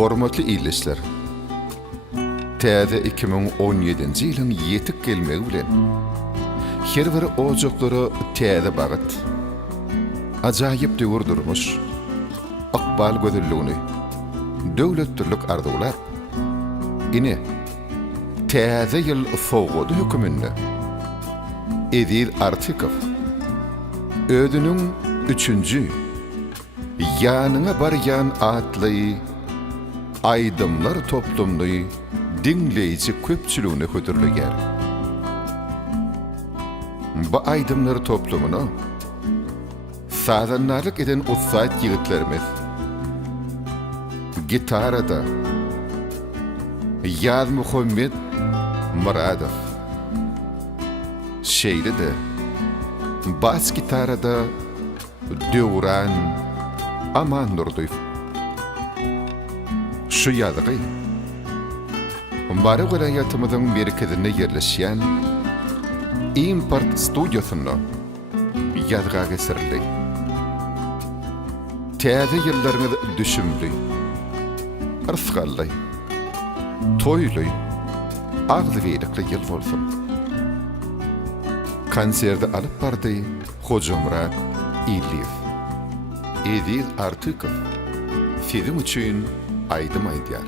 Hormatly iyleşler. Täze 2017-nji ýylyň ýetip gelmegi bilen her bir ojoklara täze bagat. Ajaýyp döwür durmuş. Akbal gödürlüğünü, döwletdirlik arzular. Ine täze ýyl sowgady hökümünde Edil Artikov ödünün 3-nji ýanyňa barýan atly aýdymlar toplumly dinleýiji köpçüligine hötürleger. Bu aýdymlar toplumuna sazannalyk eden ussat ýigitlerimiz gitarada Yaz Muhammed Muradov, şeýlede bas gitarada Döwran Aman Nurduýew. Şu ýazygy Bary welaýatymyzyň merkezine ýerleşýän Import studiosuna ýazga geçirildi. Täze ýyllaryňyz düşümli, ırsgally, toýly, agzybekli ýyl bolsun. Konserde alyp bardy Hojamrat Iliýew. Edil Artikov, film üçin aýdym aýdýar.